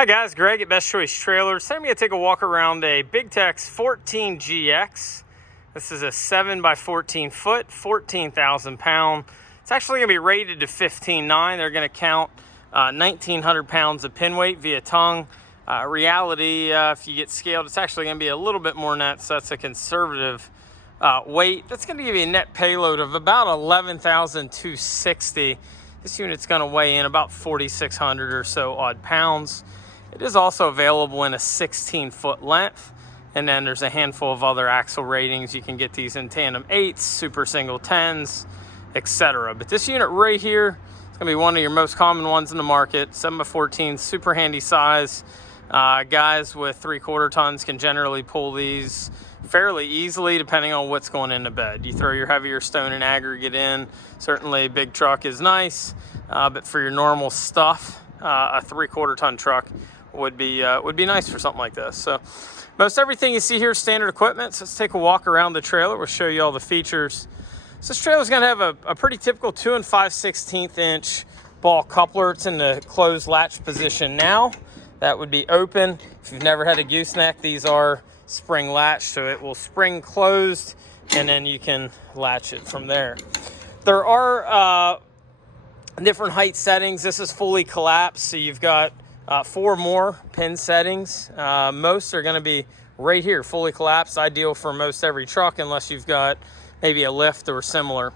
Hi guys, Greg at Best Choice Trailers. Today I'm going to take a walk around a Big Tex 14GX. This is a 7 by 14 foot, 14,000 pound. It's actually going to be rated to 15.9. They're going to count 1,900 pounds of pin weight via tongue. Reality, if you get scaled, it's actually going to be a little bit more net, so that's a conservative weight. That's going to give you a net payload of about 11,260. This unit's going to weigh in about 4,600 or so odd pounds. It is also available in a 16-foot length, and then there's a handful of other axle ratings. You can get these in tandem 8s, super single 10s, etc. But this unit right here is going to be one of your most common ones in the market. 7 by 14, super handy size. Guys with 3/4 tons can generally pull these fairly easily depending on what's going into bed. You throw your heavier stone and aggregate in. Certainly a big truck is nice, but for your normal stuff, a 3/4 ton truck would be nice for something like this. So most everything you see here is standard equipment. So let's take a walk around the trailer. We'll show you all the features. So this trailer is going to have a pretty typical 2 5/16 inch ball coupler. It's in the closed latch position now. That would be open. If you've never had a gooseneck, these are spring latch, so it will spring closed and then you can latch it from there. There are different height settings. This is fully collapsed, so you've got 4 more pin settings. Most are going to be right here, fully collapsed, ideal for most every truck unless you've got maybe a lift or similar.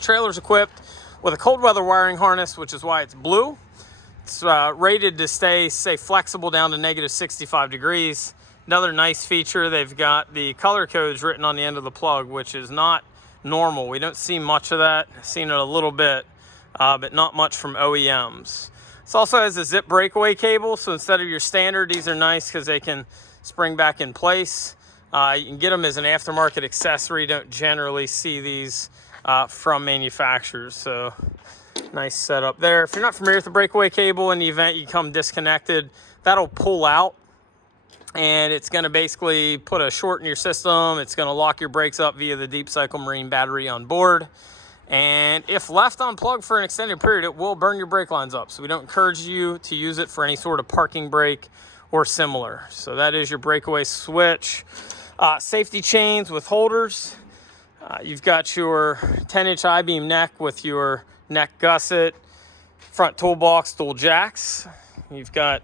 Trailer's equipped with a cold weather wiring harness, which is why it's blue. It's rated to stay flexible down to -65 degrees. Another nice feature, they've got the color codes written on the end of the plug, which is not normal. We don't see much of that. I've seen it a little bit, but not much from OEMs. This also has a zip breakaway cable, so instead of your standard, these are nice because they can spring back in place. You can get them as an aftermarket accessory. You don't generally see these from manufacturers, so nice setup there. If you're not familiar with the breakaway cable, in the event you come disconnected, that'll pull out and it's going to basically put a short in your system. It's going to lock your brakes up via the deep cycle marine battery on board. And if left unplugged for an extended period, it will burn your brake lines up. So we don't encourage you to use it for any sort of parking brake or similar. So that is your breakaway switch. Safety chains with holders. You've got your 10-inch I-beam neck with your neck gusset, front toolbox, dual jacks. You've got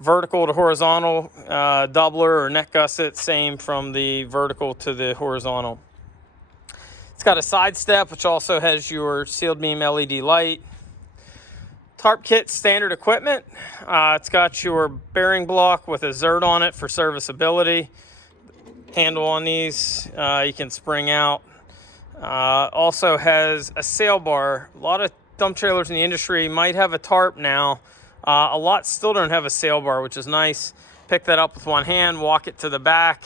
vertical to horizontal doubler or neck gusset, same from the vertical to the horizontal. It's got a side step, which also has your sealed beam LED light. Tarp kit, standard equipment. It's got your bearing block with a Zert on it for serviceability. Handle on these, you can spring out. Also has a sail bar. A lot of dump trailers in the industry might have a tarp now. A lot still don't have a sail bar, which is nice. Pick that up with one hand, walk it to the back.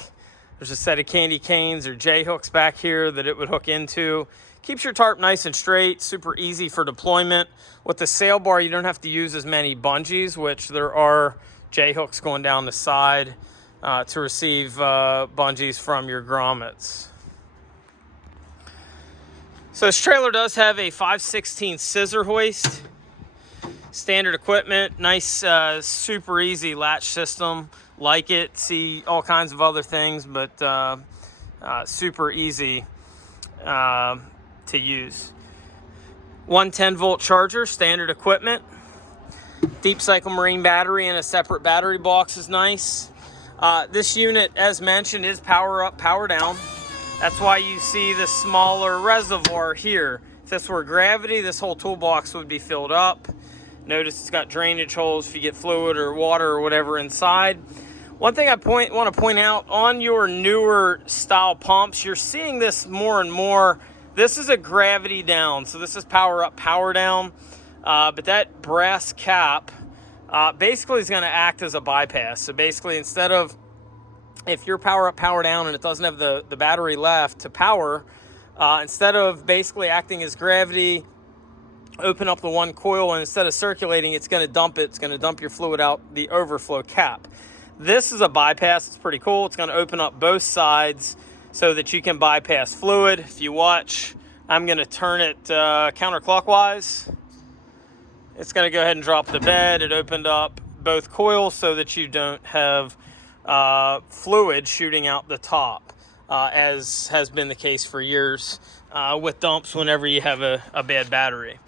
There's a set of candy canes or J-hooks back here that it would hook into. Keeps your tarp nice and straight, super easy for deployment. With the sail bar, you don't have to use as many bungees, which there are J-hooks going down the side to receive bungees from your grommets. So this trailer does have a 5/16 scissor hoist. Standard equipment, nice, super easy latch system. Like it, see all kinds of other things, but super easy to use. 110-volt charger, standard equipment. Deep cycle marine battery in a separate battery box is nice. This unit, as mentioned, is power up, power down. That's why you see the smaller reservoir here. If this were gravity, this whole toolbox would be filled up. Notice it's got drainage holes if you get fluid or water or whatever inside. One thing I want to point out, on your newer style pumps, you're seeing this more and more. This is a gravity down, so this is power up, power down. But that brass cap basically is going to act as a bypass. So basically, instead of, if you're power up, power down, and it doesn't have the battery left to power, instead of basically acting as gravity, open up the one coil, and instead of circulating, it's going to dump it. It's going to dump your fluid out the overflow cap. This is a bypass. It's pretty cool. It's going to open up both sides so that you can bypass fluid. If you watch, I'm going to turn it counterclockwise. It's going to go ahead and drop the bed. It opened up both coils so that you don't have fluid shooting out the top, as has been the case for years with dumps whenever you have a bad battery.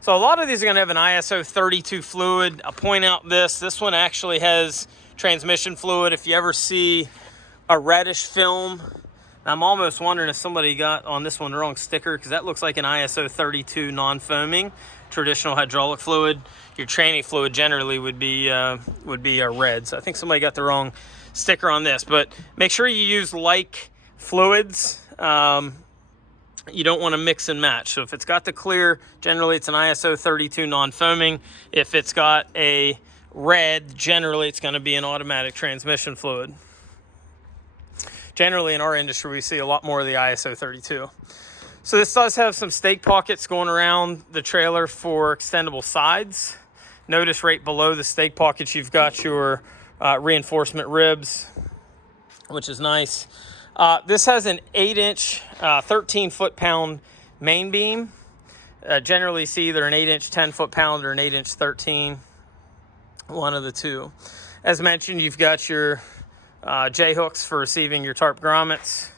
So a lot of these are going to have an ISO 32 fluid. I'll point out this one actually has transmission fluid. If you ever see a reddish film, I'm almost wondering if somebody got on this one the wrong sticker, because that looks like an ISO 32 non-foaming traditional hydraulic fluid. Your tranny fluid generally would be a red. So I think somebody got the wrong sticker on this, but make sure you use like fluids. You don't want to mix and match. So if it's got the clear, generally it's an ISO 32 non-foaming. If it's got a red, generally it's going to be an automatic transmission fluid. Generally in our industry, we see a lot more of the ISO 32. So this does have some stake pockets going around the trailer for extendable sides. Notice right below the stake pockets, you've got your reinforcement ribs, which is nice. This has an 8-inch, 13 foot-pound main beam. Generally see either an 8-inch 10 foot-pound or an 8-inch 13, one of the two. As mentioned, you've got your J-hooks for receiving your tarp grommets.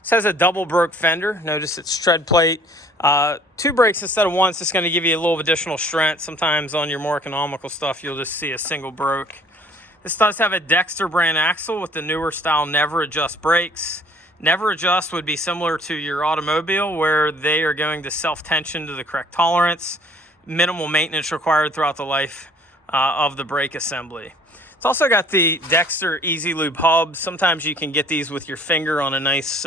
This has a double broke fender. Notice it's tread plate. 2 brakes instead of 1. It's just going to give you a little additional strength. Sometimes on your more economical stuff, you'll just see a single broke. This does have a Dexter brand axle with the newer style Never Adjust brakes. Never Adjust would be similar to your automobile, where they are going to self-tension to the correct tolerance. Minimal maintenance required throughout the life of the brake assembly. It's also got the Dexter Easy Lube hubs. Sometimes you can get these with your finger on a nice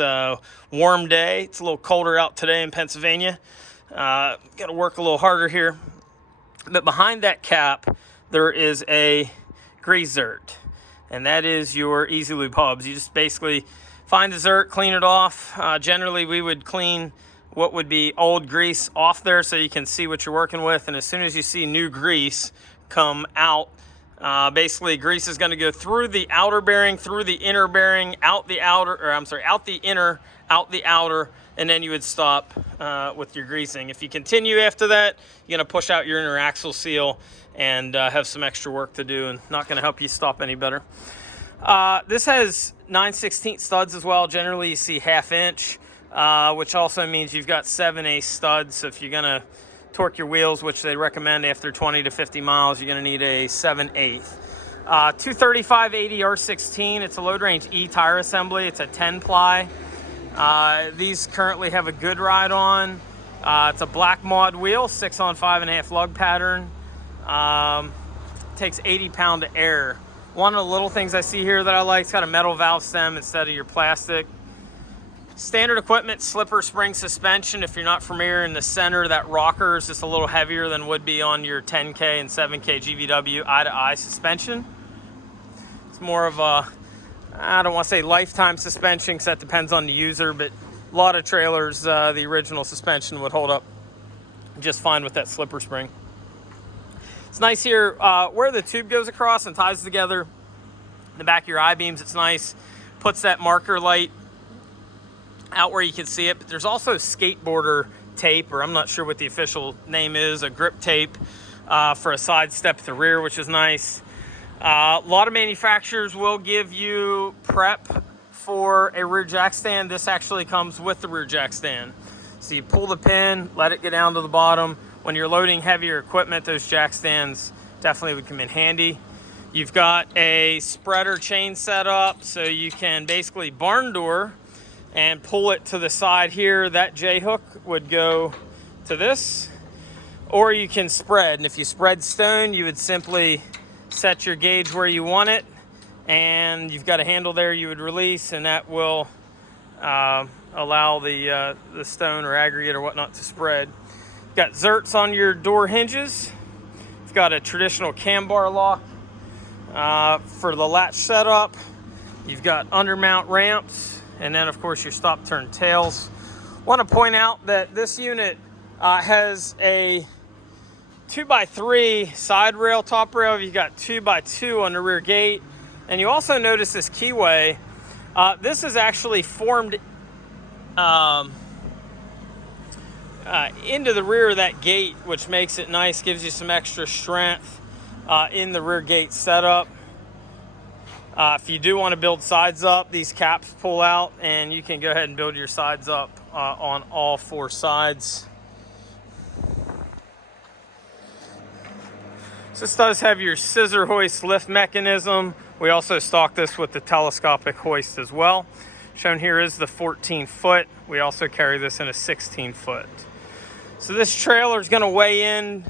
warm day. It's a little colder out today in Pennsylvania. Got to work a little harder here. But behind that cap, there is a grease zert, and that is your Easy Lube hubs. You just basically find the zert, clean it off. Generally, we would clean what would be old grease off there so you can see what you're working with. And as soon as you see new grease come out, basically grease is going to go through the outer bearing, through the inner bearing, out the inner, out the outer, and then you would stop with your greasing. If you continue after that, you're going to push out your inner axle seal and have some extra work to do, and not going to help you stop any better. This has 9/16 studs as well. Generally you see 1/2 inch, which also means you've got 7/8 studs. So if you're going to torque your wheels, which they recommend after 20 to 50 miles, you're going to need a 7/8. 235/80 R16. It's a load range E tire assembly. It's a 10-ply. These currently have a good ride on. It's a black mod wheel, 6 on 5.5 lug pattern. Takes 80 pound of air. One of the little things I see here that I like, it's got a metal valve stem instead of your plastic. Standard equipment, slipper spring suspension. If you're not familiar, in the center, that rocker is just a little heavier than would be on your 10K and 7K GVW eye-to-eye suspension. It's more of a, I don't want to say lifetime suspension, because that depends on the user, but a lot of trailers, the original suspension would hold up just fine with that slipper spring. It's nice here where the tube goes across and ties together the back of your I-beams. It's nice, puts that marker light out where you can see it. But there's also skateboarder tape, or I'm not sure what the official name is, a grip tape for a side step to the rear, which is nice. A lot of manufacturers will give you prep for a rear jack stand. This actually comes with the rear jack stand. So you pull the pin, let it get down to the bottom. When you're loading heavier equipment, those jack stands definitely would come in handy. You've got a spreader chain set up, so you can basically barn door and pull it to the side here. That J-hook would go to this, or you can spread. And if you spread stone, you would simply set your gauge where you want it, and you've got a handle there you would release, and that will allow the stone or aggregate or whatnot to spread. Got zerts on your door hinges. It's got a traditional cam bar lock for the latch setup. You've got undermount ramps, and then of course your stop turn tails. Want to point out that this unit has a 2x3 side rail, top rail. You've got 2x2 on the rear gate, and you also notice this keyway. This is actually formed into the rear of that gate, which makes it nice, gives you some extra strength. in the rear gate setup. If you do want to build sides up, these caps pull out and you can go ahead and build your sides up on all 4 sides. So this does have your scissor hoist lift mechanism. We also stock this with the telescopic hoist as well. Shown here is the 14-foot. We also carry this in a 16-foot. So this trailer is going to weigh in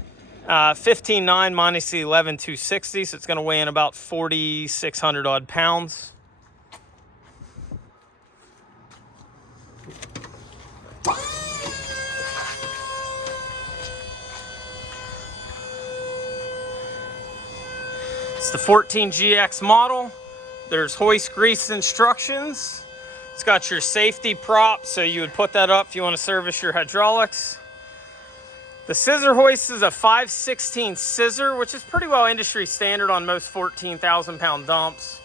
15.9 minus the 11,260, so it's going to weigh in about 4,600 odd pounds. It's the 14GX model. There's hoist grease instructions. It's got your safety prop, so you would put that up if you want to service your hydraulics. The scissor hoist is a 5/16 scissor, which is pretty well industry standard on most 14,000-pound dumps.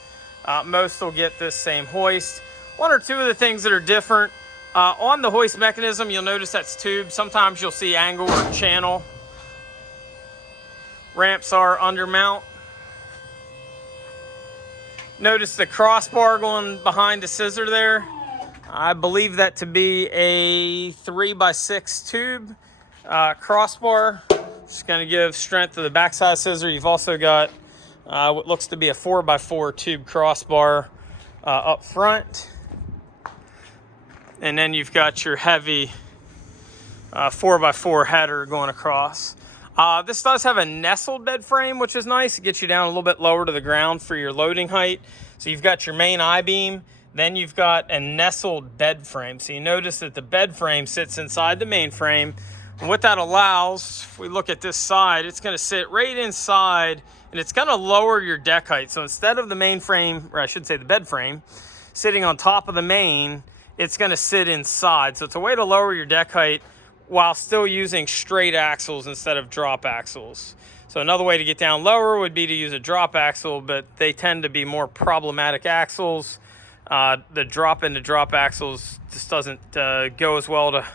Most will get this same hoist. One or two of the things that are different, on the hoist mechanism, you'll notice that's tube. Sometimes you'll see angle or channel. Ramps are under mount. Notice the crossbar going behind the scissor there. I believe that to be a 3x6 tube. Crossbar, just going to give strength to the backside scissor. You've also got what looks to be a 4x4 tube crossbar up front. And then you've got your heavy 4x4 header going across. This does have a nestled bed frame, which is nice. It gets you down a little bit lower to the ground for your loading height. So you've got your main I-beam, then you've got a nestled bed frame. So you notice that the bed frame sits inside the main frame. And what that allows, if we look at this side, it's going to sit right inside and it's going to lower your deck height. So instead of the main frame, or I should say the bed frame, sitting on top of the main, it's going to sit inside. So it's a way to lower your deck height while still using straight axles instead of drop axles. So another way to get down lower would be to use a drop axle, but they tend to be more problematic axles. The drop into drop axles just doesn't go as well to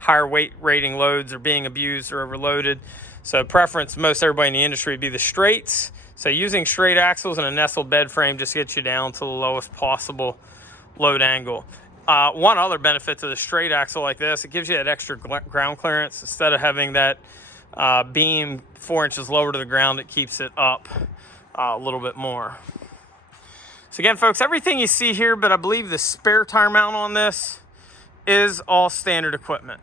higher weight rating loads or being abused or overloaded. So preference, most everybody in the industry would be the straights. So using straight axles and a nestled bed frame just gets you down to the lowest possible load angle. One other benefit to the straight axle like this, it gives you that extra ground clearance. Instead of having that beam 4 inches lower to the ground, it keeps it up a little bit more. So again, folks, everything you see here, but I believe the spare tire mount on this is all standard equipment.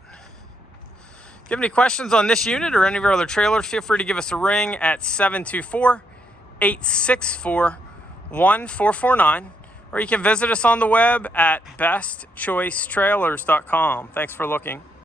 If you have any questions on this unit or any of our other trailers, feel free to give us a ring at 724-864-1449. Or you can visit us on the web at bestchoicetrailers.com. Thanks for looking.